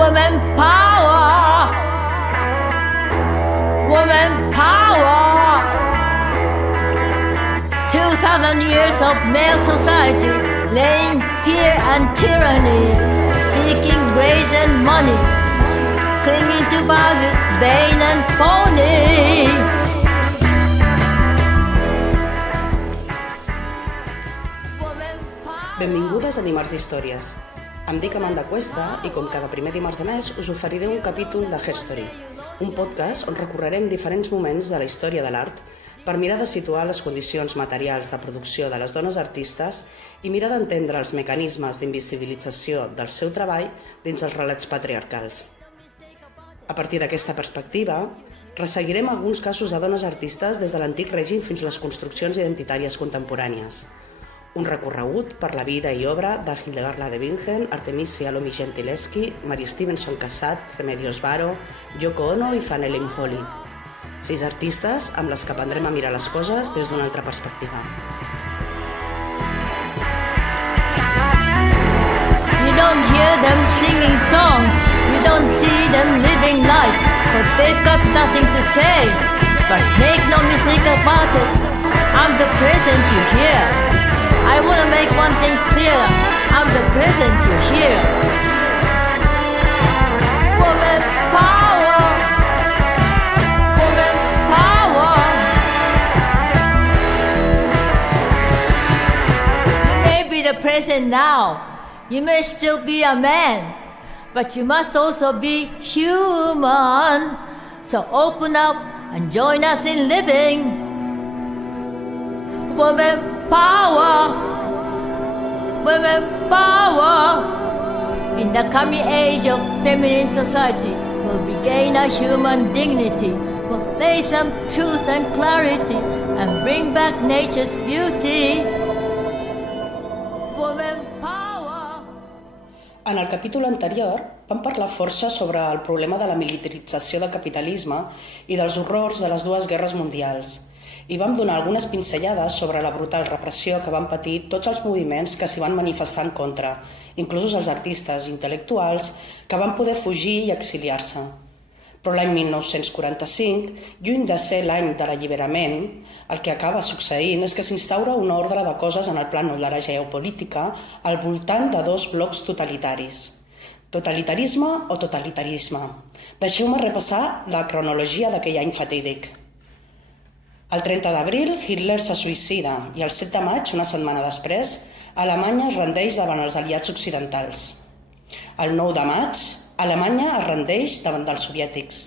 Woman power. Woman power. 2,000 years of male society, laying fear and tyranny, seeking grace and money, clinging to values vain and phony. Benvingudes a Dimarts d'Històries. Em dic Amanda Cuesta i com cada primer dimarts de mes us oferiré un capítol de Herstory, un podcast on recorrerem diferents moments de la història de l'art per mirar de situar les condicions materials de producció de les dones artistes i mirar d'entendre els mecanismes d'invisibilització del seu treball dins els relats patriarcals. A partir d'aquesta perspectiva, resseguirem alguns casos de dones artistes des de l'antic règim fins a les construccions identitàries contemporànies. Un recorregut per la vida i obra de Hildegard de Bingen, Artemisia Lomi Gentileschi, Mary Stevenson Cassatt, Remedios Varo, Yoko Ono i Fanny Lynn Holly. 6 artistes amb les que aprendrem a mirar les coses des d'una altra perspectiva. You don't hear them singing songs, you don't see them living life, but they've got nothing to say. But make no mistake about it, I'm the present you hear. I want to make one thing clear, I'm the present you hear. Woman power, woman power. You may be the present now, you may still be a man, but you must also be human. So open up and join us in living. Women power, women power. In the coming age of feminist society, we'll regain our human dignity, we'll lay some truth and clarity, and bring back nature's beauty. Women power. En el capítol anterior vam parlar força sobre el problema de la militarització del capitalisme i dels horrors de les dues guerres mundials. I vam donar algunes pinzellades sobre la brutal repressió que van patir tots els moviments que s'hi van manifestar en contra, inclosos els artistes intel·lectuals que van poder fugir i exiliar-se. Però l'any 1945, lluny de ser l'any de l'alliberament, el que acaba succeint és que s'instaura un ordre de coses en el plànol de la geopolítica al voltant de 2 blocs totalitaris. Totalitarisme o totalitarisme? Deixeu-me repassar la cronologia d'aquell any fatídic. El 30 d'abril, Hitler se suïcida i el 7 de maig, una setmana després, Alemanya es rendeix davant els aliats occidentals. El 9 de maig, Alemanya es rendeix davant dels soviètics.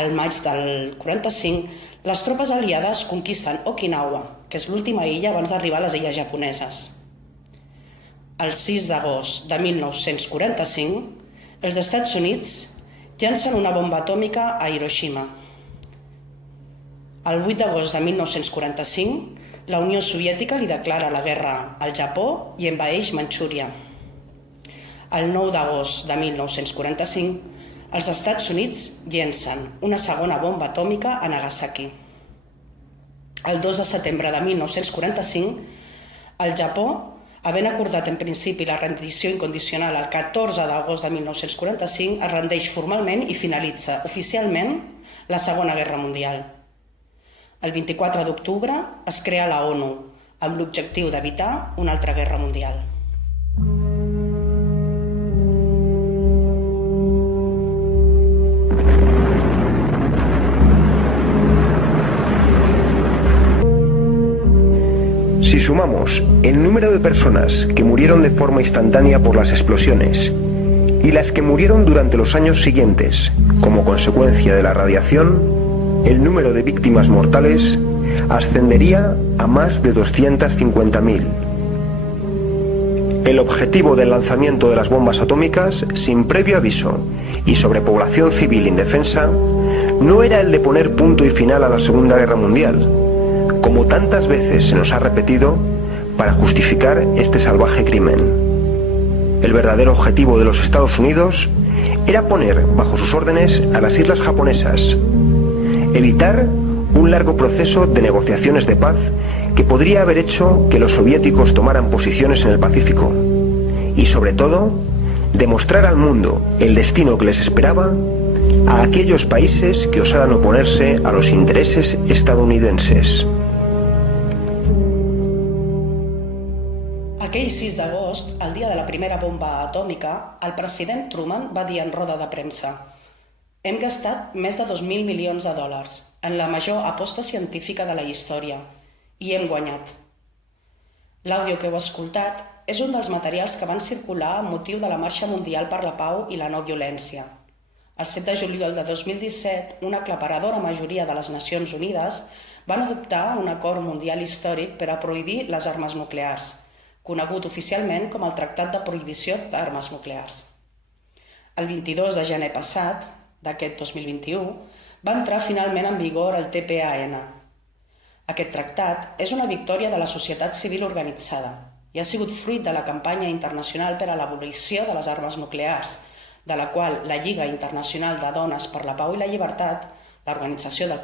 Al maig del 45, les tropes aliades conquisten Okinawa, que és l'última illa abans d'arribar a les illes japoneses. El 6 d'agost de 1945, els Estats Units llancen una bomba atòmica a Hiroshima. El 8 d'agost de 1945, la Unió Soviètica li declara la guerra al Japó i envaeix Manxúria. El 9 d'agost de 1945, els Estats Units llencen una segona bomba atòmica a Nagasaki. El 2 de setembre de 1945, el Japó, havent acordat en principi la rendició incondicional el 14 d'agost de 1945, es rendeix formalment i finalitza oficialment la Segona Guerra Mundial. El 24 d'octubre es crea la ONU, amb l'objectiu d'evitar una altra guerra mundial. Si sumamos el número de personas que murieron de forma instantánea por las explosiones y las que murieron durante los años siguientes como consecuencia de la radiación, el número de víctimas mortales ascendería a más de 250.000. El objetivo del lanzamiento de las bombas atómicas, sin previo aviso y sobre población civil indefensa, no era el de poner punto y final a la Segunda Guerra Mundial, como tantas veces se nos ha repetido, para justificar este salvaje crimen. El verdadero objetivo de los Estados Unidos era poner bajo sus órdenes a las islas japonesas, evitar un largo proceso de negociaciones de paz que podría haber hecho que los soviéticos tomaran posiciones en el Pacífico y, sobre todo, demostrar al mundo el destino que les esperaba a aquellos países que osaran oponerse a los intereses estadounidenses. Aquell 6 d'agost, el dia de la primera bomba atòmica, el president Truman va dir en roda de premsa: «Hem gastat més de 2.000 milions de dòlars en la major aposta científica de la història i hem guanyat». L'àudio que heu escoltat és un dels materials que van circular amb motiu de la Marxa Mundial per la Pau i la No Violència. El 7 de juliol de 2017, una aclaparadora majoria de les Nacions Unides van adoptar un acord mundial històric per a prohibir les armes nuclears, conegut oficialment com el Tractat de Prohibició d'Armes Nuclears. El 22 de gener passat, d'aquest 2021, va entrar finalment en vigor el TPAN. Aquest tractat és una victòria de la societat civil organitzada i ha sigut fruit de la campanya internacional per a l'abolició de les armes nuclears, de la qual la Lliga Internacional de Dones per la Pau i la Llibertat, l'organització del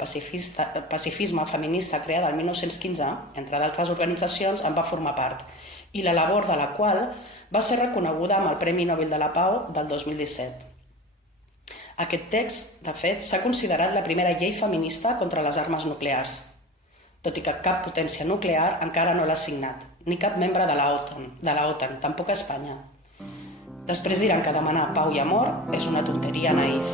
pacifisme feminista creada el 1915, entre d'altres organitzacions, en va formar part, i la labor de la qual va ser reconeguda amb el Premi Nobel de la Pau del 2017. Aquest text, de fet, s'ha considerat la primera llei feminista contra les armes nuclears, tot i que cap potència nuclear encara no l'ha signat, ni cap membre de la OTAN, tampoc Espanya. Després diran que demanar pau i amor és una tonteria naïf.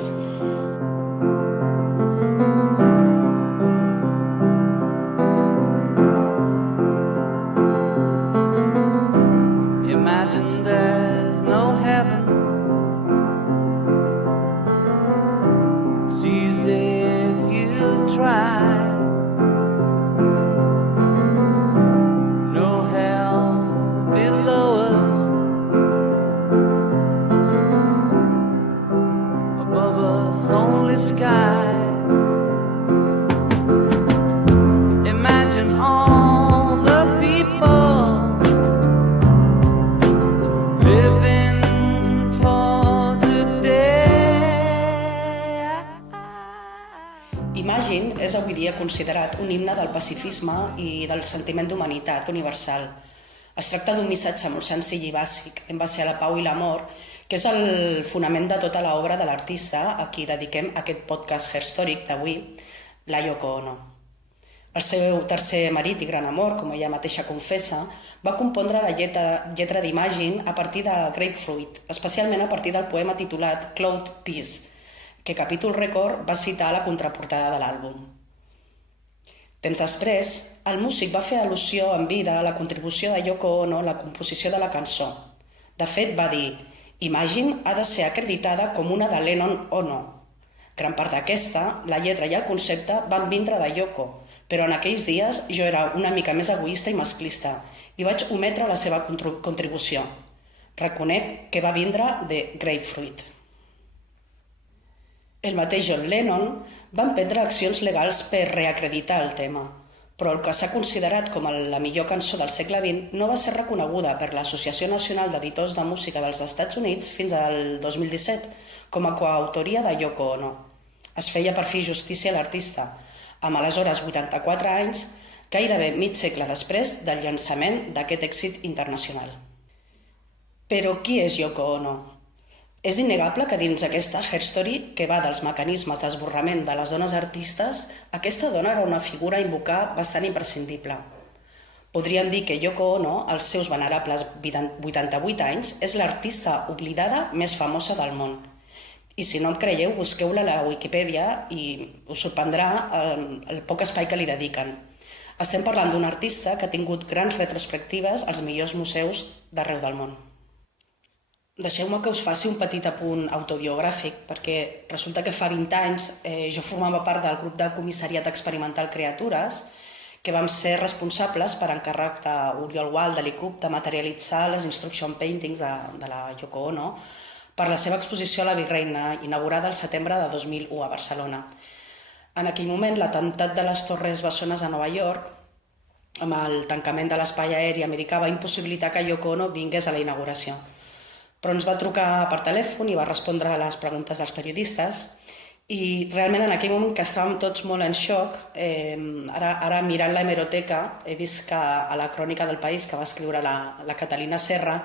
Imagine there's no heaven. It's easy if you try. No hell below us. Above us only sky. Imagine all the people living for today. Imagine és avui dia considerat un himne del pacifisme i del sentiment d'humanitat universal. Es tracta d'un missatge molt senzill i bàsic, en base a la pau i l'amor, que és el fonament de tota l'obra de l'artista a qui dediquem aquest podcast històric d'avui, la Yoko Ono. El seu tercer marit i gran amor, com ella mateixa confessa, va compondre la lletra d'Imagine a partir de Grapefruit, especialment a partir del poema titulat Cloud Peace, que Capítol Record va citar a la contraportada de l'àlbum. Temps després, el músic va fer al·lusió en vida a la contribució de Yoko Ono a la composició de la cançó. De fet, va dir: «Imagine ha de ser acreditada com una de Lennon o no». Gran part d'aquesta, la lletra i el concepte van vindre de Yoko, però en aquells dies jo era una mica més egoista i masclista i vaig ometre la seva contribució. Reconec que va vindre de Grapefruit. El mateix John Lennon va emprendre accions legals per reacreditar el tema, però el que s'ha considerat com la millor cançó del segle XX no va ser reconeguda per l'Associació Nacional d'Editors de Música dels Estats Units fins al 2017 com a coautoria de Yoko Ono. Es feia per fi justícia a l'artista, amb aleshores 84 anys, gairebé mig segle després del llançament d'aquest èxit internacional. Però qui és Yoko Ono? És innegable que dins aquesta herstory, que va dels mecanismes d'esborrament de les dones artistes, aquesta dona era una figura a invocar bastant imprescindible. Podríem dir que Yoko Ono, als seus venerables 88 anys, és l'artista oblidada més famosa del món. I si no em creieu, busqueu-la a la Wikipedia i us sorprendrà el poc espai que li dediquen. Estem parlant d'un artista que ha tingut grans retrospectives als millors museus d'arreu del món. Deixeu-me que us faci un petit apunt autobiogràfic, perquè resulta que fa 20 anys jo formava part del grup de comissariat experimental Creatures, que vam ser responsables per encàrrec d'Oriol Gual de l'ICUB de materialitzar les instruction paintings de la Yoko Ono per la seva exposició a la Virreina, inaugurada el setembre de 2001 a Barcelona. En aquell moment, l'atemptat de les Torres Bessones a Nova York, amb el tancament de l'espai aeri americà, va impossibilitar que Yoko Ono vingués a la inauguració. Però ens va trucar per telèfon i va respondre a les preguntes dels periodistes i realment en aquell moment que estàvem tots molt en xoc, ara mirant la hemeroteca he vist que a la crònica del País que va escriure la Catalina Serra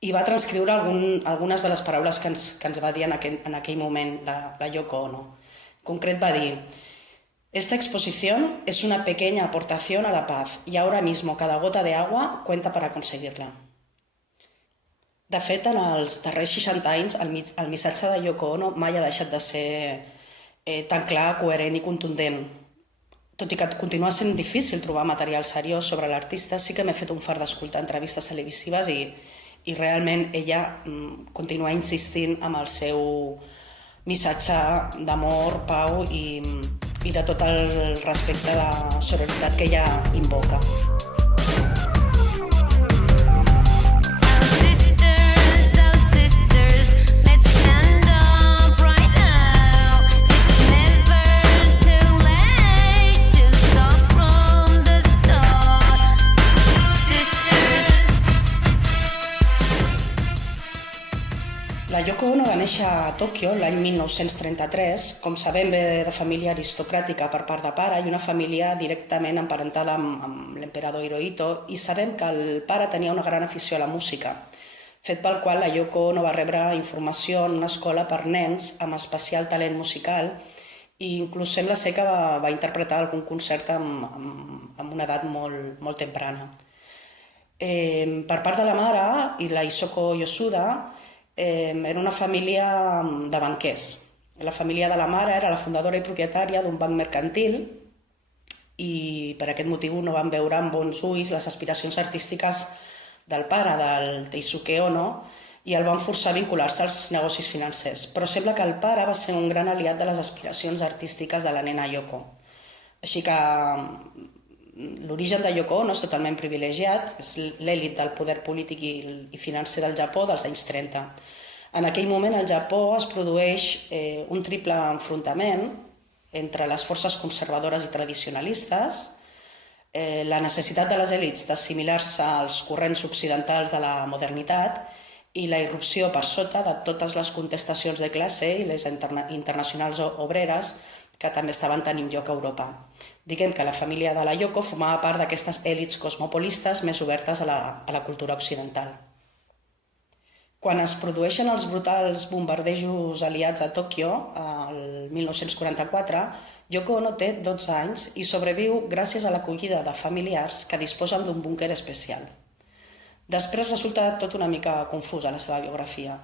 i va transcriure algunes de les paraules que ens va dir en aquell moment la Yoko Ono. En concret va dir: «Esta exposición es una pequeña aportación a la paz y ahora mismo cada gota de agua cuenta para conseguirla». De fet, en els darrers 60 anys, el missatge de Yoko Ono mai ha deixat de ser tan clar, coherent i contundent. Tot i que continua sent difícil trobar material seriós sobre l'artista, sí que m'he fet un fart d'escoltar entrevistes televisives i realment ella continua insistint amb el seu missatge d'amor, pau i de tot el respecte de la sororitat que ella invoca. La Yoko Ono va néixer a Tòquio l'any 1933, com sabem ve de família aristocràtica per part de pare i una família directament emparentada amb l'emperador Hirohito, i sabem que el pare tenia una gran afició a la música, fet pel qual la Yoko Ono va rebre informació en una escola per nens amb especial talent musical i inclús sembla ser que va interpretar algun concert amb una edat molt temprana. Per part de la mare, i la Isoko Yosuda, era una família de banquers. La família de la mare era la fundadora i propietària d'un banc mercantil i per aquest motiu no van veure amb bons ulls les aspiracions artístiques del pare, del Teisuke Ono, i el van forçar a vincular-se als negocis financers. Però sembla que el pare va ser un gran aliat de les aspiracions artístiques de la nena Yoko. Així que l'origen de Yoko Ono és totalment privilegiat, és l'èlit del poder polític i financer del Japó dels anys 30. En aquell moment al Japó es produeix un triple enfrontament entre les forces conservadores i tradicionalistes, la necessitat de les èlits d'assimilar-se als corrents occidentals de la modernitat i la irrupció per sota de totes les contestacions de classe i les internacionals obreres que també estaven tenint lloc a Europa. Diguem que la família de la Yoko formava part d'aquestes èlits cosmopolistes més obertes a la cultura occidental. Quan es produeixen els brutals bombardejos aliats a Tòquio, el 1944, Yoko Ono té 12 anys i sobreviu gràcies a l'acollida de familiars que disposen d'un búnquer especial. Després resulta tot una mica confusa la seva biografia.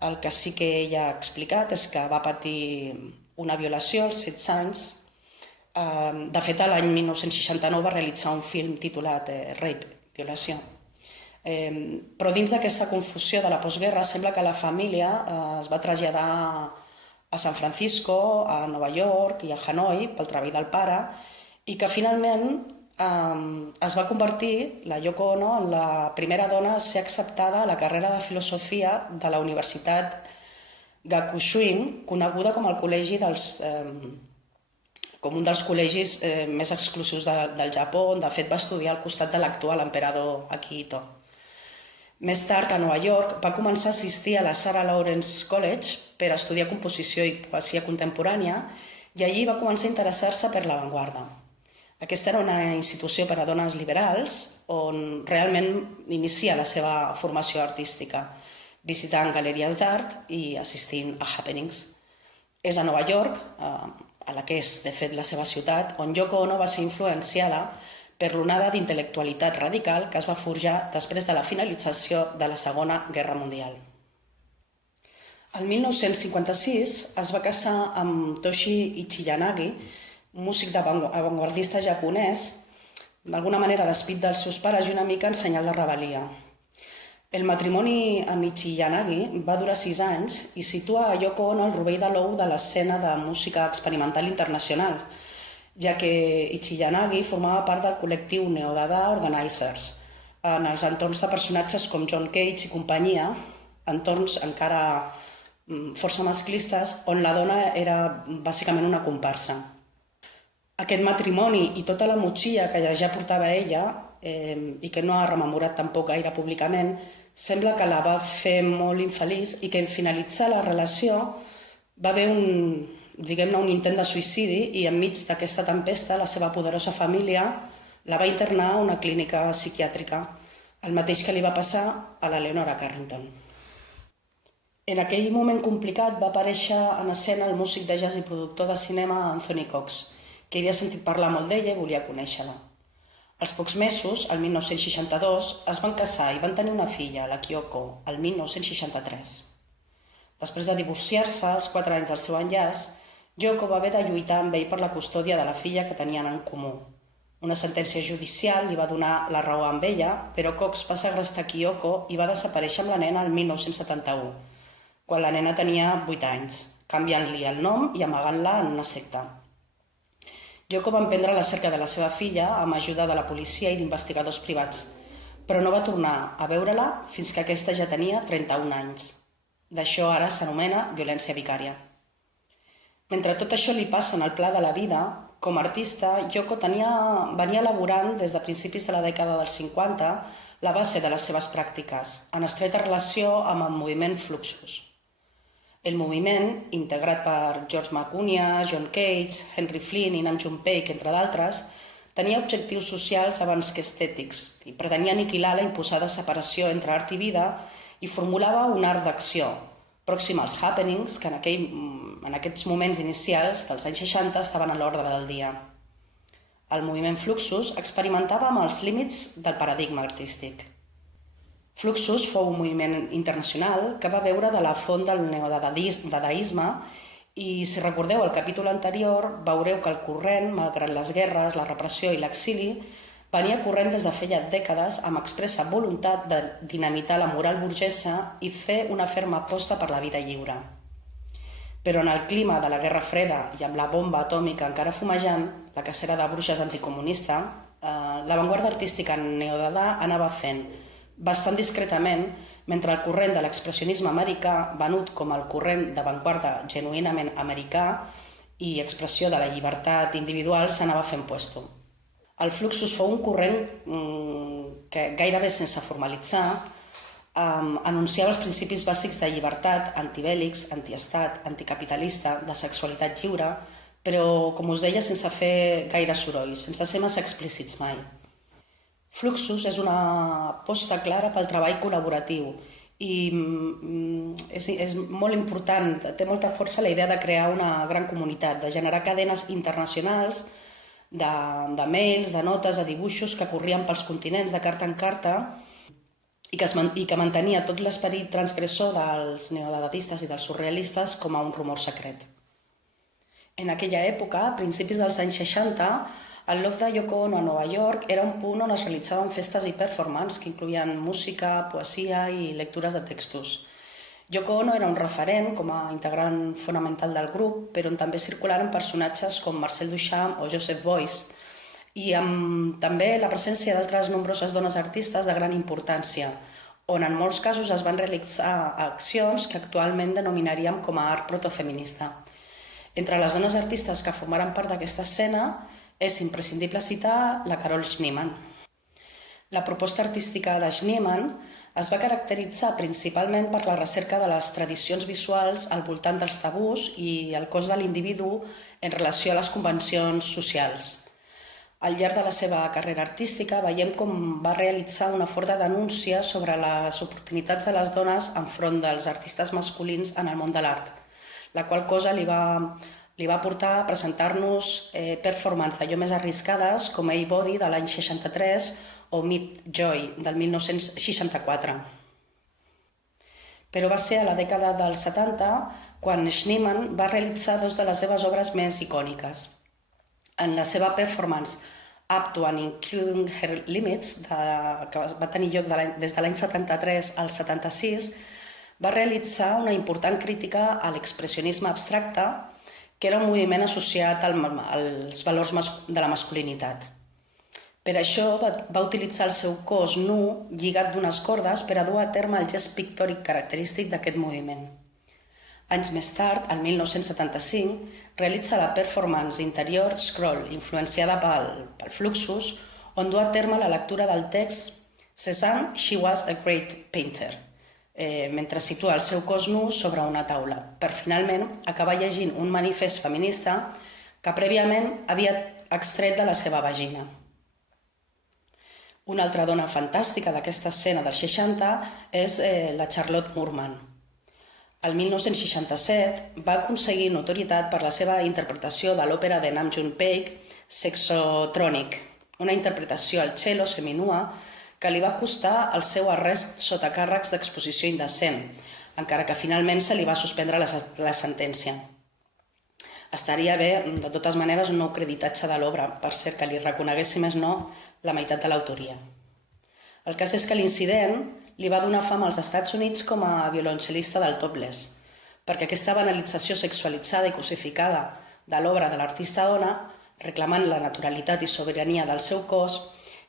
El que sí que ella ha explicat és que va patir una violació als 16 anys. De fet, l'any 1969 va realitzar un film titulat Rape, violació. Però dins d'aquesta confusió de la postguerra sembla que la família es va traslladar a San Francisco, a Nova York i a Hanoi pel treball del pare i que finalment es va convertir, la Yoko Ono, en la primera dona a ser acceptada a la carrera de filosofia de la Universitat Gakushūin, coneguda com el col·legi com un dels col·legis més exclusius del Japó, on de fet va estudiar al costat de l'actual emperador Akihito. Més tard, a Nova York, va començar a assistir a la Sarah Lawrence College per estudiar composició i poesia contemporània i allí va començar a interessar-se per l'avantguarda. Aquesta era una institució per a dones liberals on realment inicia la seva formació artística, visitant galeries d'art i assistint a happenings. És a Nova York, a la que és de fet la seva ciutat, on Yoko Ono va ser influenciada per l'onada d'intel·lectualitat radical que es va forjar després de la finalització de la Segona Guerra Mundial. El 1956 es va casar amb Toshi Ichiyanagi, un músic avantguardista japonès, d'alguna manera despit dels seus pares i una mica en senyal de rebel·lia. El matrimoni amb Ichiyanagi va durar 6 anys i situa a Yoko Ono al rovell de l'ou de l'escena de música experimental internacional, ja que Ichiyanagi formava part del col·lectiu Neodada Organizers, en els entorns de personatges com John Cage i companyia, entorns encara força masclistes, on la dona era bàsicament una comparsa. Aquest matrimoni i tota la motxilla que ja portava ella, i que no ha rememorat tampoc gaire públicament, sembla que la va fer molt infeliç i que en finalitzar la relació va haver un intent de suïcidi i enmig d'aquesta tempesta la seva poderosa família la va internar a una clínica psiquiàtrica el mateix que li va passar a la Leonora Carrington. En aquell moment complicat va aparèixer en escena el músic de jazz i productor de cinema Anthony Cox, que havia sentit parlar molt d'ella i volia conèixer-la. Als pocs mesos, el 1962, es van casar i van tenir una filla, la Kyoko, el 1963. Després de divorciar-se, als 4 anys del seu enllaç, Yoko va haver de lluitar amb ell per la custòdia de la filla que tenien en comú. Una sentència judicial li va donar la raó amb ella, però Cox va segrestar Kyoko i va desaparèixer amb la nena el 1971, quan la nena tenia 8 anys, canviant-li el nom i amagant-la en una secta. Yoko va emprendre la cerca de la seva filla amb ajuda de la policia i d'investigadors privats, però no va tornar a veure-la fins que aquesta ja tenia 31 anys. D'això ara s'anomena violència vicària. Mentre tot això li passa en el pla de la vida, com a artista, Yoko venia elaborant des de principis de la dècada dels 50 la base de les seves pràctiques, en estreta relació amb el moviment Fluxus. El moviment, integrat per George Macunia, John Cage, Henry Flynn i Nam June Paik, entre d'altres, tenia objectius socials abans que estètics i pretenia aniquilar la imposada separació entre art i vida i formulava un art d'acció, pròxim als happenings que en aquests moments inicials dels anys 60 estaven a l'ordre del dia. El moviment Fluxus experimentava amb els límits del paradigma artístic. Fluxus fou un moviment internacional que va beure de la font del neodadaisme i, si recordeu el capítol anterior, veureu que el corrent, malgrat les guerres, la repressió i l'exili, venia corrent des de feia dècades amb expressa voluntat de dinamitar la moral burgesa i fer una ferma aposta per la vida lliure. Però en el clima de la Guerra Freda i amb la bomba atòmica encara fumejant, la cacera de bruixes anticomunista, l'avantguarda artística neodadà anava fent, bastant discretament, mentre el corrent de l'expressionisme americà, venut com el corrent d'avantguarda genuïnament americà i expressió de la llibertat individual, s'anava fent puesto. El Fluxus fou un corrent que, gairebé sense formalitzar, anunciava els principis bàsics de llibertat, antibèl·lics, antiestat, anticapitalista, de sexualitat lliure, però, com us deia, sense fer gaire soroll, sense ser massa explícits mai. Fluxus és una aposta clara pel treball col·laboratiu i és molt important, té molta força la idea de crear una gran comunitat, de generar cadenes internacionals de mails, de notes, de dibuixos que corrien pels continents de carta en carta i que mantenia tot l'esperit transgressor dels neodadaistes i dels surrealistes com a un rumor secret. En aquella època, a principis dels anys 60, el loft de Yoko Ono a Nova York era un punt on es realitzaven festes i performances que incloïen música, poesia i lectures de textos. Yoko Ono era un referent com a integrant fonamental del grup, però on també circularen personatges com Marcel Duchamp o Joseph Beuys, i amb també la presència d'altres nombroses dones artistes de gran importància, on en molts casos es van realitzar accions que actualment denominaríem com a art protofeminista. Entre les dones artistes que formaren part d'aquesta escena és imprescindible citar la Carol Schneemann. La proposta artística de Schneemann es va caracteritzar principalment per la recerca de les tradicions visuals al voltant dels tabús i el cos de l'individu en relació a les convencions socials. Al llarg de la seva carrera artística veiem com va realitzar una forta denúncia sobre les oportunitats de les dones enfront dels artistes masculins en el món de l'art, la qual cosa li va portar a presentar-nos performances d'allò més arriscades com Hey Body de l'any 63 o Meet Joy del 1964. Però va ser a la dècada dels 70 quan Schneemann va realitzar dues de les seves obres més icòniques. En la seva performance Up to and Including Her Limits, que va tenir lloc des de l'any 73 al 76, va realitzar una important crítica a l'expressionisme abstracte, que era un moviment associat als valors de la masculinitat. Per això va utilitzar el seu cos nu lligat d'unes cordes per a dur a terme el gest pictòric característic d'aquest moviment. Anys més tard, el 1975, realitza la performance interior Scroll, influenciada pel Fluxus, on du a terme la lectura del text Cézanne, she was a great painter, mentre situa el seu cos nu sobre una taula, per finalment acabar llegint un manifest feminista que prèviament havia extret de la seva vagina. Una altra dona fantàstica d'aquesta escena dels 60 és la Charlotte Moorman. El 1967 va aconseguir notorietat per la seva interpretació de l'òpera de Nam June Paik, Sexotronic, una interpretació al cello seminua que li va costar el seu arrest sota càrrecs d'exposició indecent, encara que finalment se li va suspendre la sentència. Estaria bé, de totes maneres, un nou creditatge de l'obra, per cert que li reconegués, si més no, la meitat de l'autoria. El cas és que l'incident li va donar fama als Estats Units com a violoncel·lista del topless, perquè aquesta banalització sexualitzada i cosificada de l'obra de l'artista dona, reclamant la naturalitat i sobirania del seu cos,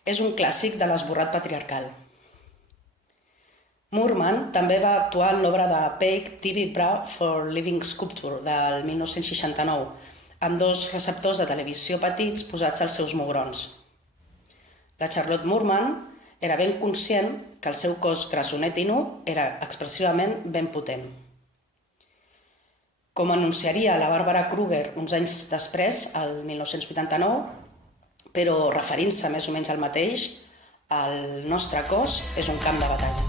és un clàssic de l'esborrat patriarcal. Moorman també va actuar en l'obra de Paik, TV Bra for Living Sculpture, del 1969, amb 2 receptors de televisió petits posats als seus mugrons. La Charlotte Moorman era ben conscient que el seu cos grassonet i nu era expressivament ben potent. Com anunciaria la Barbara Kruger uns anys després, el 1989, però referint-se més o menys al mateix, el nostre cos és un camp de batalla.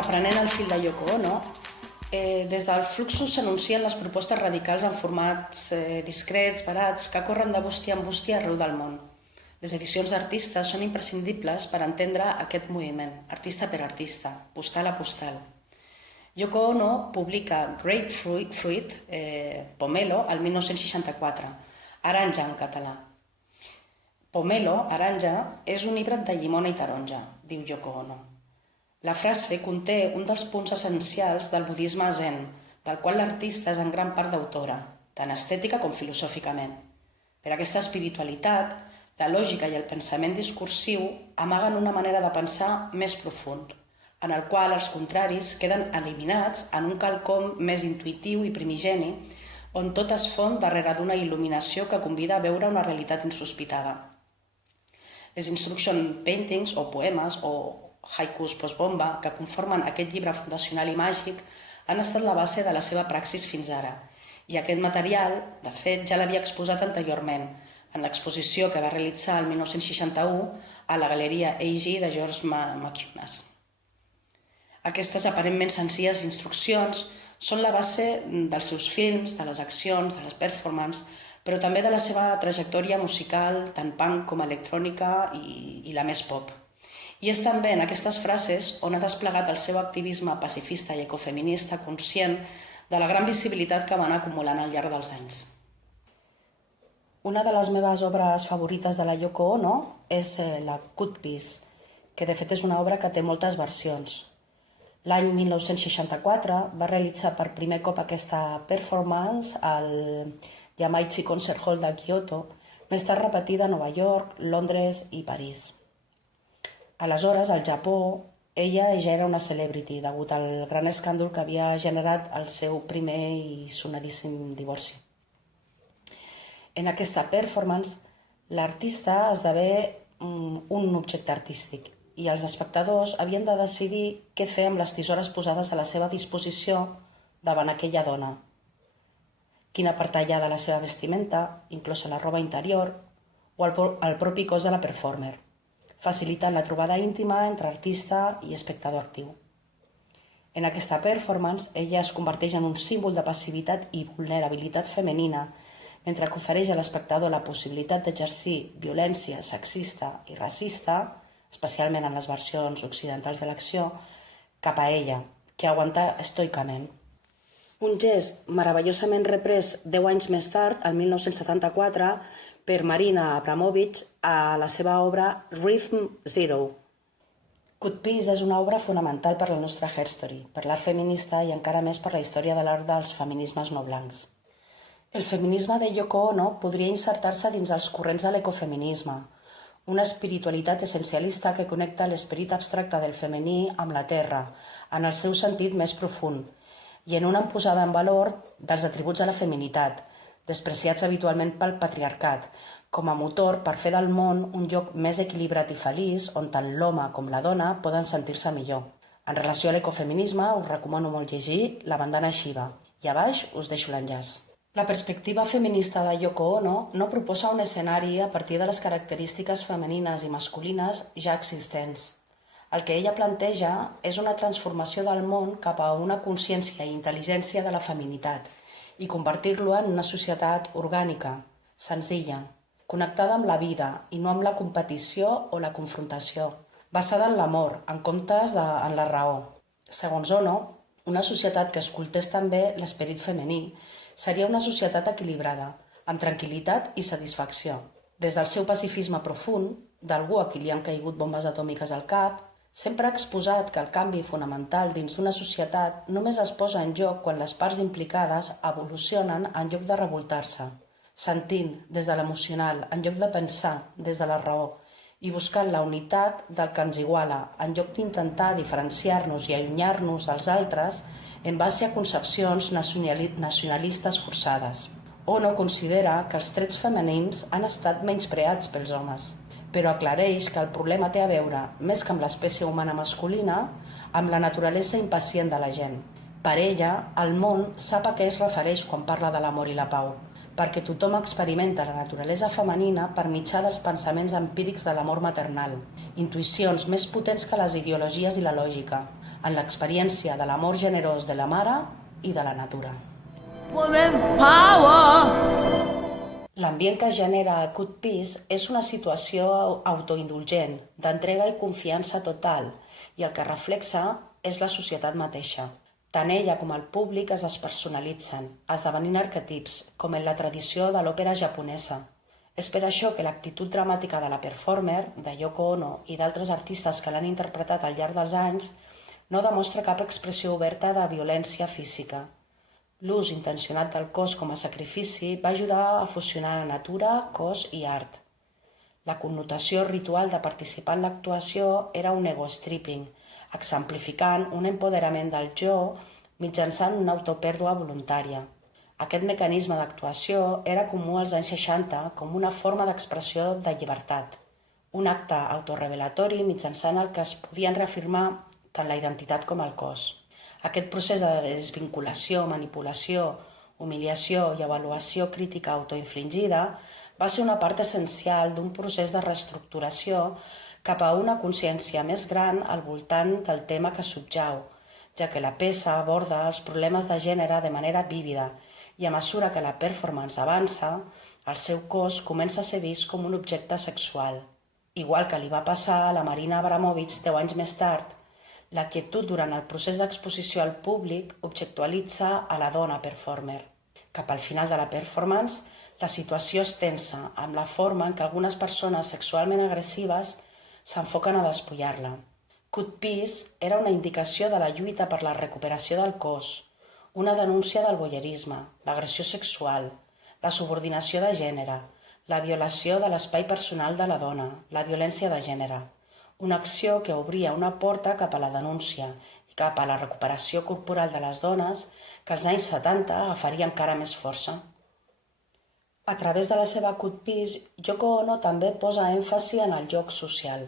Reprenent el fil de Yoko Ono, des del Fluxus s'anuncien les propostes radicals en formats discrets, barats, que corren de bústia en bústia arreu del món. Les edicions d'artistes són imprescindibles per entendre aquest moviment, artista per artista, postal a postal. Yoko Ono publica Grapefruit, Pomelo, el 1964, Aranja en català. Pomelo, aranja, és un híbrid de llimona i taronja, diu Yoko Ono. La frase conté un dels punts essencials del budisme zen, del qual l'artista és en gran part d'autora, tant estètica com filosòficament. Per aquesta espiritualitat, la lògica i el pensament discursiu amaguen una manera de pensar més profund, en el qual els contraris queden eliminats en un quelcom més intuïtiu i primigeni, on tot es fon darrere d'una il·luminació que convida a veure una realitat insospitada. Les instruction paintings o poemes o haikus postbomba que conformen aquest llibre fundacional i màgic han estat la base de la seva praxis fins ara, i aquest material, de fet, ja l'havia exposat anteriorment, en l'exposició que va realitzar el 1961 a la Galeria Eiji de George McCunas. Aquestes aparentment senzilles instruccions són la base dels seus films, de les accions, de les performances, però també de la seva trajectòria musical, tant punk com electrònica i la més pop. I és també en aquestes frases on ha desplegat el seu activisme pacifista i ecofeminista conscient de la gran visibilitat que va anar acumulant al llarg dels anys. Una de les meves obres favorites de la Yoko Ono és la Cut Piece, que de fet és una obra que té moltes versions. L'any 1964 va realitzar per primer cop aquesta performance al Yamaichi Concert Hall de Kyoto, més tard repetida a Nova York, Londres i París. Aleshores, al Japó, ella ja era una celebrity degut al gran escàndol que havia generat el seu primer i sonadíssim divorci. En aquesta performance, l'artista esdevé un objecte artístic i els espectadors havien de decidir què fer amb les tisores posades a la seva disposició davant aquella dona. Quina part tallar de la seva vestimenta, inclosa la roba interior, o el propi cos de la performer, facilitant la trobada íntima entre artista i espectador actiu. En aquesta performance, ella es converteix en un símbol de passivitat i vulnerabilitat femenina, mentre que ofereix a l'espectador la possibilitat d'exercir violència sexista i racista, especialment en les versions occidentals de l'acció, cap a ella, que aguanta estoicament. Un gest meravellosament reprès 10 anys més tard, el 1974, per Marina Abramović a la seva obra Rhythm Zero. Cut Piece és una obra fonamental per la nostra hairstory, per l'art feminista i encara més per la història de l'art dels feminismes no blancs. El feminisme de Yoko Ono podria insertar-se dins els corrents de l'ecofeminisme, una espiritualitat essencialista que connecta l'esperit abstracte del femení amb la terra, en el seu sentit més profund, i en una posada en valor dels atributs de la feminitat, despreciats habitualment pel patriarcat, com a motor per fer del món un lloc més equilibrat i feliç on tant l'home com la dona poden sentir-se millor. En relació a l'ecofeminisme, us recomano molt llegir La bandana Shiva i a baix us deixo l'enllaç. La perspectiva feminista de Yoko Ono no proposa un escenari a partir de les característiques femenines i masculines ja existents. El que ella planteja és una transformació del món cap a una consciència i intel·ligència de la feminitat i convertir-lo en una societat orgànica, senzilla, connectada amb la vida i no amb la competició o la confrontació, basada en l'amor, en comptes en la raó. Segons Ono, una societat que escoltés també l'esperit femení seria una societat equilibrada, amb tranquil·litat i satisfacció. Des del seu pacifisme profund, d'algú a qui li han caigut bombes atòmiques al cap, sempre ha exposat que el canvi fonamental dins d'una societat només es posa en joc quan les parts implicades evolucionen en lloc de revoltar-se, sentint des de l'emocional en lloc de pensar des de la raó i buscant la unitat del que ens iguala en lloc d'intentar diferenciar-nos i allunyar-nos dels altres en base a concepcions nacionalistes forçades. Ono considera que els trets femenins han estat menyspreats pels homes, però aclareix que el problema té a veure, més que amb l'espècie humana masculina, amb la naturalesa impacient de la gent. Per ella, el món sap a què es refereix quan parla de l'amor i la pau, perquè tothom experimenta la naturalesa femenina per mitjà dels pensaments empírics de l'amor maternal, intuïcions més potents que les ideologies i la lògica, en l'experiència de l'amor generós de la mare i de la natura. Women power! L'ambient que genera Cut Peace és una situació autoindulgent, d'entrega i confiança total, i el que reflexa és la societat mateixa. Tant ella com el públic es despersonalitzen, esdevenint arquetips, com en la tradició de l'òpera japonesa. És per això que l'actitud dramàtica de la performer, de Yoko Ono i d'altres artistes que l'han interpretat al llarg dels anys, no demostra cap expressió oberta de violència física. L'ús intencionat del cos com a sacrifici va ajudar a fusionar natura, cos i art. La connotació ritual de participar en l'actuació era un ego-stripping, exemplificant un empoderament del jo mitjançant una autopèrdua voluntària. Aquest mecanisme d'actuació era comú als anys 60 com una forma d'expressió de llibertat, un acte autorrevelatori mitjançant el que es podien reafirmar tant la identitat com el cos. Aquest procés de desvinculació, manipulació, humiliació i avaluació crítica autoinfligida va ser una part essencial d'un procés de reestructuració cap a una consciència més gran al voltant del tema que subjau, ja que la peça aborda els problemes de gènere de manera vívida i a mesura que la performance avança, el seu cos comença a ser vist com un objecte sexual. Igual que li va passar a la Marina Abramović 10 anys més tard, la quietud durant el procés d'exposició al públic objectualitza a la dona performer. Cap al final de la performance, la situació és tensa, amb la forma en què algunes persones sexualment agressives s'enfoquen a despullar-la. Cut Peace era una indicació de la lluita per la recuperació del cos, una denúncia del voyeurisme, l'agressió sexual, la subordinació de gènere, la violació de l'espai personal de la dona, la violència de gènere, una acció que obria una porta cap a la denúncia i cap a la recuperació corporal de les dones que als anys 70 agafaria encara més força. A través de la seva Cut Peace, Yoko Ono també posa èmfasi en el joc social.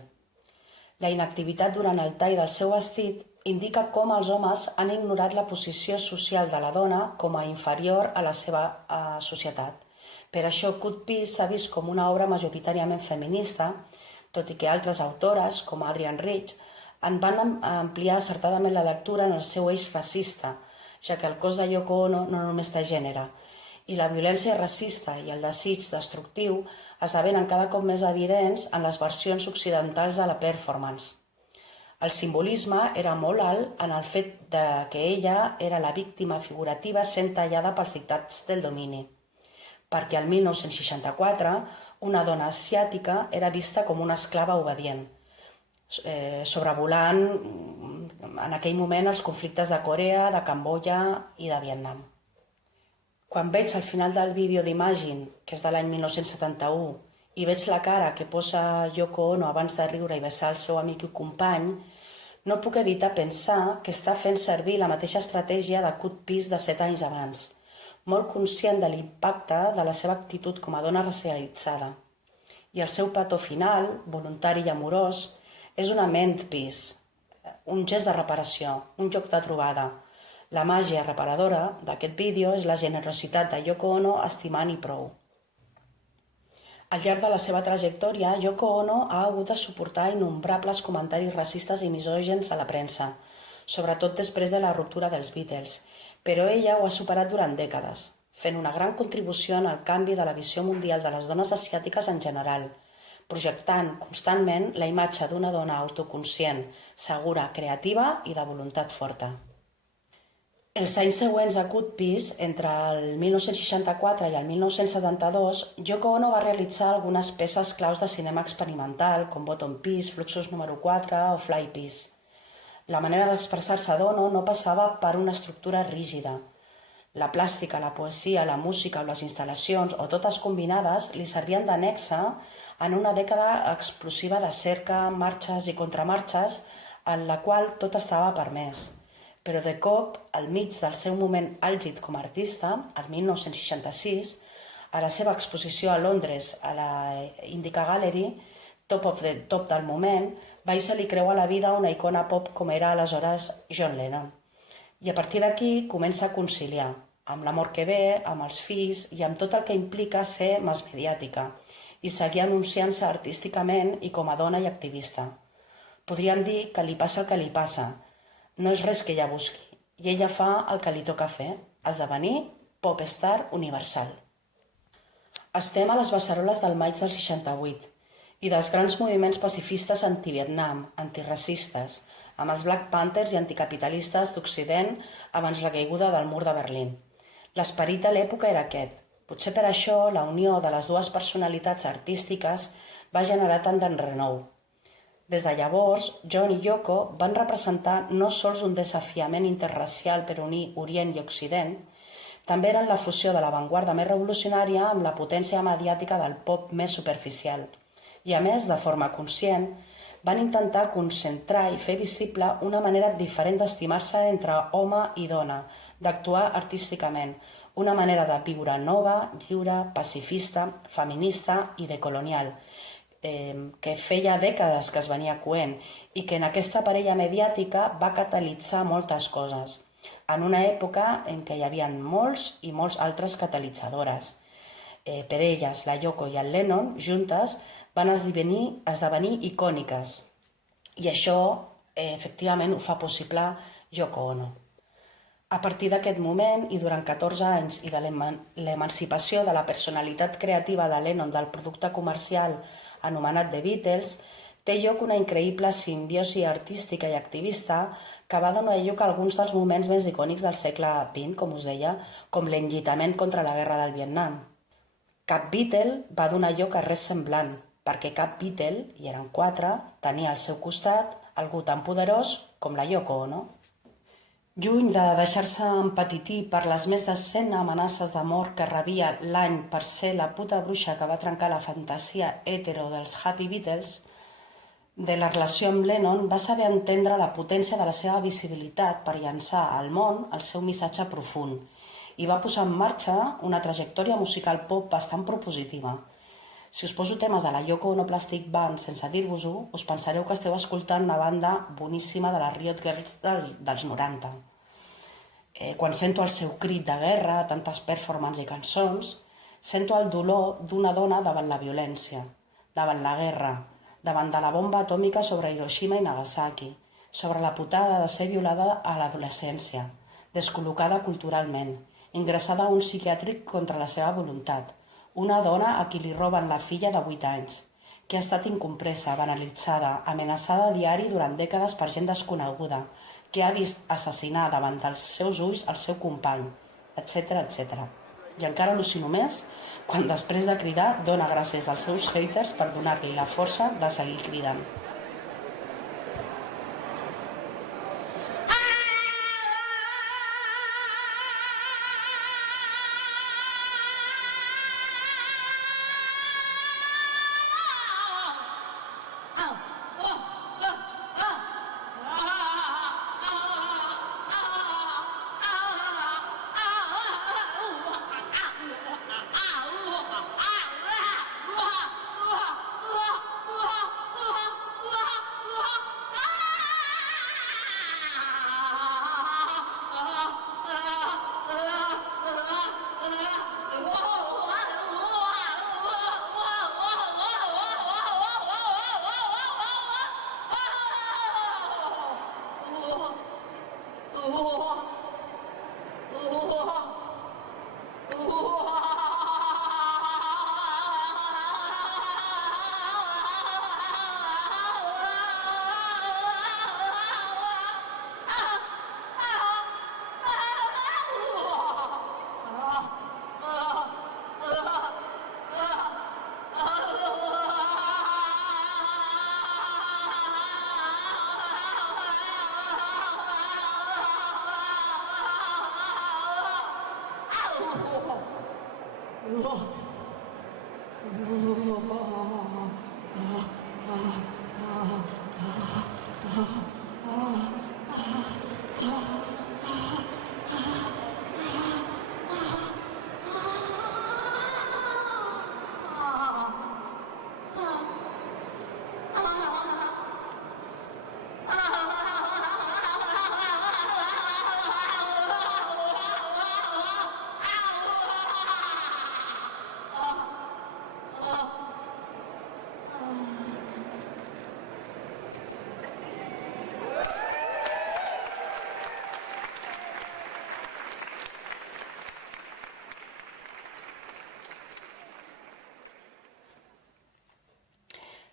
La inactivitat durant el tall del seu vestit indica com els homes han ignorat la posició social de la dona com a inferior a la seva societat. Per això Cut Peace s'ha vist com una obra majoritàriament feminista, tot i que altres autores, com Adrienne Rich, en van ampliar acertadament la lectura en el seu eix racista, ja que el cos de Yoko Ono no només té gènere, i la violència racista i el desig destructiu esdevenen cada cop més evidents en les versions occidentals de la performance. El simbolisme era molt alt en el fet que ella era la víctima figurativa sent tallada pels dictats del domini, perquè el 1964 una dona asiàtica era vista com una esclava obedient, sobrevolant en aquell moment els conflictes de Corea, de Cambodja i de Vietnam. Quan veig al final del vídeo d'Imagine, que és de l'any 1971, i veig la cara que posa Yoko Ono abans de riure i besar el seu amic i company, no puc evitar pensar que està fent servir la mateixa estratègia de Cut Peace de 7 anys abans, molt conscient de l'impacte de la seva actitud com a dona racialitzada. i el seu petó final, voluntari i amorós, és una ment peace, un gest de reparació, un lloc de trobada. La màgia reparadora d'aquest vídeo és la generositat de Yoko Ono estimant i prou. Al llarg de la seva trajectòria, Yoko Ono ha hagut de suportar innombrables comentaris racistes i misògens a la premsa, sobretot després de la ruptura dels Beatles, però ella ho ha superat durant dècades, fent una gran contribució en el canvi de la visió mundial de les dones asiàtiques en general, projectant constantment la imatge d'una dona autoconscient, segura, creativa i de voluntat forta. Els anys següents a Cut Peace, entre el 1964 i el 1972, Yoko Ono va realitzar algunes peces claus de cinema experimental, com Bottom Peace, Fluxus número 4 o Fly Peace. La manera d'expressar-se d'Ono no passava per una estructura rígida. La plàstica, la poesia, la música o les instal·lacions, o totes combinades, li servien d'annexa en una dècada explosiva de cerca, marxes i contramarxes, en la qual tot estava permès. Però de cop, al mig del seu moment àlgid com a artista, el 1966, a la seva exposició a Londres, a la Indica Gallery, top del moment, va i se li creu a la vida una icona pop com era aleshores John Lennon. I a partir d'aquí comença a conciliar, amb l'amor que ve, amb els fills i amb tot el que implica ser més mediàtica i seguir anunciant-se artísticament i com a dona i activista. Podríem dir que li passa el que li passa. No és res que ella busqui, i ella fa el que li toca fer, esdevenir popstar universal. Estem a les beceroles del maig del 68 i dels grans moviments pacifistes anti-Vietnam, antiracistes, amb els Black Panthers i anticapitalistes d'Occident abans la caiguda del mur de Berlín. L'esperit de l'època era aquest. Potser per això la unió de les dues personalitats artístiques va generar tant d'enrenou. Des de llavors, John i Yoko van representar no sols un desafiament interracial per unir Orient i Occident, també eren la fusió de l'avantguarda més revolucionària amb la potència mediàtica del pop més superficial. I a més, de forma conscient, van intentar concentrar i fer visible una manera diferent d'estimar-se entre home i dona, d'actuar artísticament, una manera de viure nova, lliure, pacifista, feminista i decolonial, que feia dècades que es venia coent i que en aquesta parella mediàtica va catalitzar moltes coses, en una època en què hi havia molts i molts altres catalitzadores. Per elles, la Yoko i el Lennon, juntes, van esdevenir icòniques. I això, efectivament, ho fa possible Yoko Ono. A partir d'aquest moment i durant 14 anys i de l'emancipació de la personalitat creativa de Lennon del producte comercial anomenat The Beatles, té lloc una increïble simbiosi artística i activista que va donar lloc a alguns dels moments més icònics del segle XX, com us deia, com l'enllitament contra la guerra del Vietnam. Cap Beatle va donar lloc a res semblant, perquè cap Beatle, i eren 4, tenia al seu costat algú tan poderós com la Yoko Ono. Lluny de deixar-se empetitir per les més de 100 amenaces de mort que rebia l'any per ser la puta bruixa que va trencar la fantasia hetero dels Happy Beatles, de la relació amb Lennon va saber entendre la potència de la seva visibilitat per llançar al món el seu missatge profund i va posar en marxa una trajectòria musical pop bastant propositiva. Si us poso temes de la Yoko Ono Plastic Band sense dir-vos-ho, us pensareu que esteu escoltant una banda boníssima de les Riot Girls dels 90. Quan sento el seu crit de guerra, tantes performances i cançons, sento el dolor d'una dona davant la violència, davant la guerra, davant de la bomba atòmica sobre Hiroshima i Nagasaki, sobre la putada de ser violada a l'adolescència, descol·locada culturalment, ingressada a un psiquiàtric contra la seva voluntat, una dona a qui li roben la filla de 8 anys, que ha estat incompresa, banalitzada, amenaçada a diari durant dècades per gent desconeguda, que ha vist assassinar davant dels seus ulls el seu company, etc. etc. I encara al·lucino més quan després de cridar dona gràcies als seus haters per donar-li la força de seguir cridant.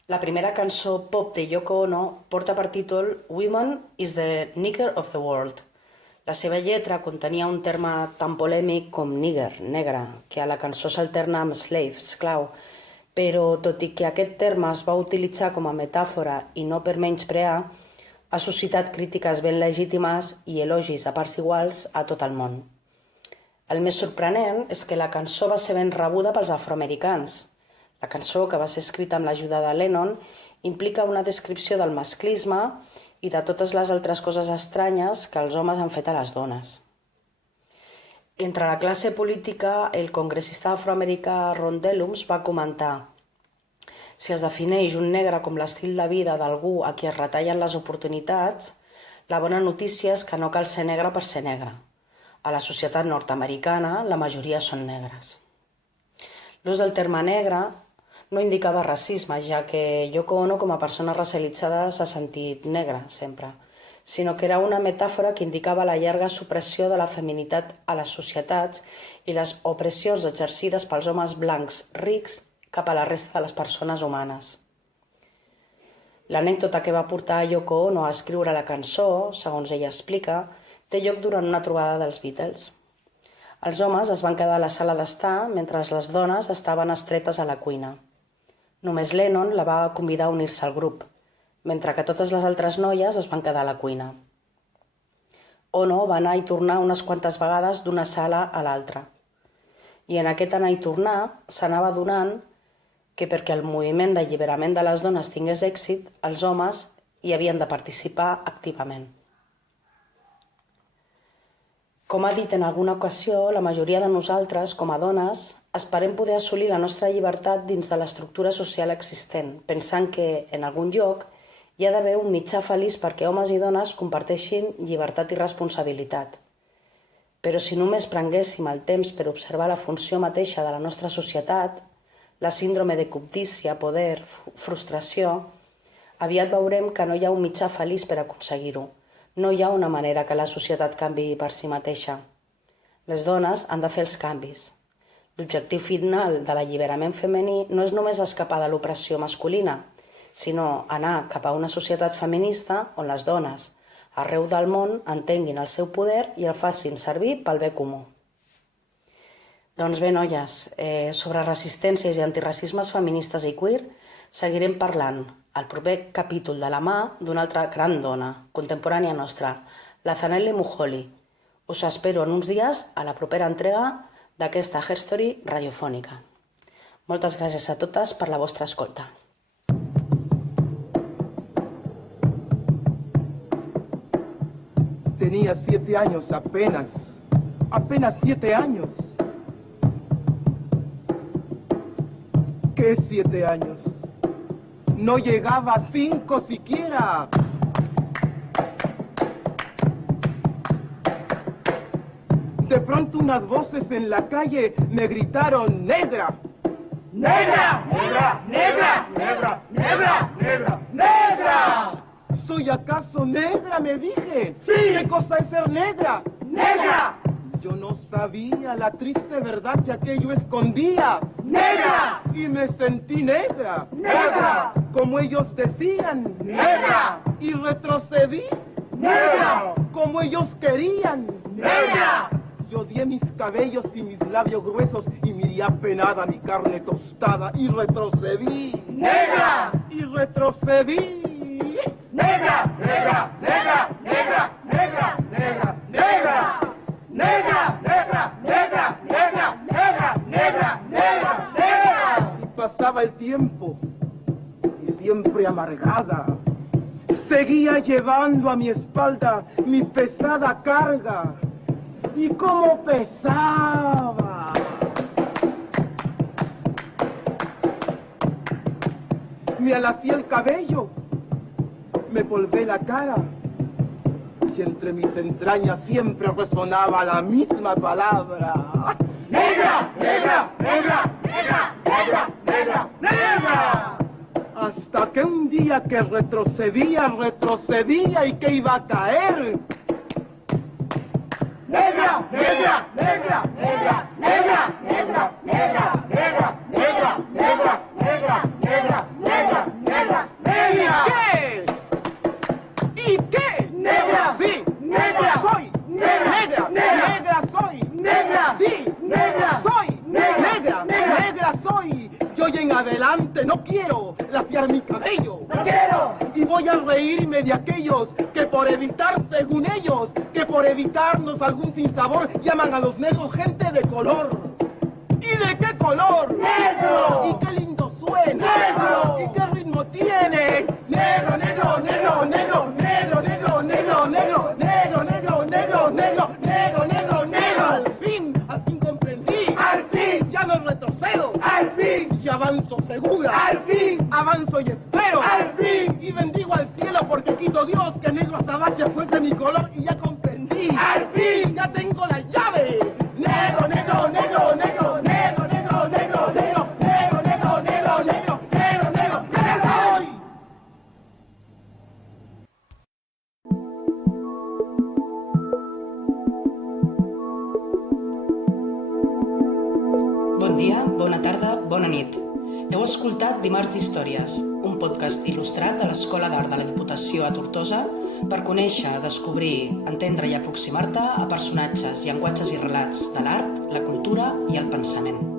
La primera cançó pop de Yoko Ono porta per títol Women is the Nigger of the World. La seva lletra contenia un terme tan polèmic com nigger, negre, que a la cançó s'alterna amb slave, esclau, però tot i que aquest terme es va utilitzar com a metàfora i no per menysprear, ha suscitat crítiques ben legítimes i elogis a parts iguals a tot el món. El més sorprenent és que la cançó va ser ben rebuda pels afroamericans. La cançó, que va ser escrita amb l'ajuda de Lennon, implica una descripció del masclisme i de totes les altres coses estranyes que els homes han fet a les dones. Entre la classe política, el congressista afroamericà Ron Dellums va comentar: si es defineix un negre com l'estil de vida d'algú a qui es retallen les oportunitats, la bona notícia és que no cal ser negre per ser negre. A la societat nord-americana, la majoria són negres. L'ús del terme negre no indicava racisme, ja que Yoko Ono com a persona racialitzada s'ha sentit negra sempre, sinó que era una metàfora que indicava la llarga supressió de la feminitat a les societats i les opressions exercides pels homes blancs rics cap a la resta de les persones humanes. L'anècdota que va portar Yoko Ono a escriure la cançó, segons ella explica, té lloc durant una trobada dels Beatles. Els homes es van quedar a la sala d'estar mentre les dones estaven estretes a la cuina. Només Lennon la va convidar a unir-se al grup, mentre que totes les altres noies es van quedar a la cuina. Ono va anar i tornar unes quantes vegades d'una sala a l'altra. I en aquest anar i tornar s'anava adonant que perquè el moviment d'alliberament de les dones tingués èxit, els homes hi havien de participar activament. Com ha dit en alguna ocasió, la majoria de nosaltres, com a dones, esperem poder assolir la nostra llibertat dins de l'estructura social existent, pensant que, en algun lloc, hi ha d'haver un mitjà feliç perquè homes i dones comparteixin llibertat i responsabilitat. Però si només prenguéssim el temps per observar la funció mateixa de la nostra societat, la síndrome de cobdícia, poder, frustració, aviat veurem que no hi ha un mitjà feliç per aconseguir-ho. No hi ha una manera que la societat canviï per si mateixa. Les dones han de fer els canvis. L'objectiu final de l'alliberament femení no és només escapar de l'opressió masculina, sinó anar cap a una societat feminista on les dones, arreu del món, entenguin el seu poder i el facin servir pel bé comú. Doncs bé, noies, sobre resistències i antiracismes feministes i queer seguirem parlant al proper capítol de la mà d'una altra gran dona, contemporània nostra, la Zanele Muholi. Us espero en uns dies a la propera entrega d'aquesta Herstory radiofònica. Moltes gràcies a totes per la vostra escolta. Tenía 7 años apenas 7 años. ¿Qué 7 años? No llegaba a 5 siquiera. De pronto unas voces en la calle me gritaron: ¡Negra! ¡Negra! ¡Negra! ¡Negra! ¡Negra! ¡Negra! ¡Negra! ¡Negra! ¿Soy acaso negra?, me dije. ¡Sí! ¿Qué cosa es ser negra? ¡Negra! Yo no sabía la triste verdad que aquello escondía. ¡Negra! Y me sentí negra. ¡Negra! Como ellos decían. ¡Negra! Y retrocedí. ¡Negra! Como ellos querían. ¡Negra! Yo odié mis cabellos y mis labios gruesos y miré apenada mi carne tostada y retrocedí. ¡Negra! Y retrocedí. ¡Negra! ¡Negra! ¡Negra! ¡Negra! ¡Negra! ¡Negra! ¡Negra! ¡Negra! ¡Negra! ¡Negra! ¡Negra! nada. Seguía llevando a mi espalda mi pesada carga. ¿Y cómo pesaba? Me alacé el cabello, me polvé la cara, y entre mis entrañas siempre resonaba la misma palabra. ¡Negra! ¡Negra! ¡Negra! ¡Negra! ¡Negra! ¡Negra! ¡Negra! Hasta que un día que retrocedía y que iba a caer. ¡Negra! ¡Negra! ¡Negra! ¡Negra! ¡Negra! ¡Negra! ¡Negra! ¡Negra! ¡Negra! ¡Negra! ¡Negra! ¡Negra! ¡Negra! ¡Negra! ¡Negra! ¿Qué? ¿Y qué? ¡Negra! ¡Sí! ¡Negra! ¡Soy! ¡Negra! ¡Negra! ¡Soy! ¡Negra! ¡Sí! ¡Negra! ¡Soy! ¡Negra! ¡Negra! ¡Soy! Yo y en adelante no quiero laciar mi cabello. ¡No quiero! Y voy a reírme de aquellos que por evitar, según ellos, que por evitarnos algún sinsabor llaman a los negros gente de color. ¿Y de qué color? ¡Negro! ¿Y qué lindo suena? ¡Negro! ¿Y qué ritmo tiene? ¡Negro, negro, negro, negro, negro, negro, negro, negro, negro, negro, negro, negro, negro, negro, negro! Al fin comprendí. ¡Al fin! Ya no retrocedo. ¡Al fin! Y avanzo segura. ¡Al fin! Avanzo y espero. ¡Al fin! Y bendigo al cielo porque quiso Dios que negro azabache fuese mi color y ya comprendí. ¡Al fin! Ya tengo la llave. Negro, negro, negro, negro, negro, negro, negro, negro, negro, negro, negro, negro, negro, negro, negro. Bon dia, bona tarda, bona nit. Heu escoltat Dimarts d'Històries, un podcast il·lustrat a l'Escola d'Art de la Diputació a Tortosa per conèixer, descobrir, entendre i aproximar-te a personatges, llenguatges i relats de l'art, la cultura i el pensament.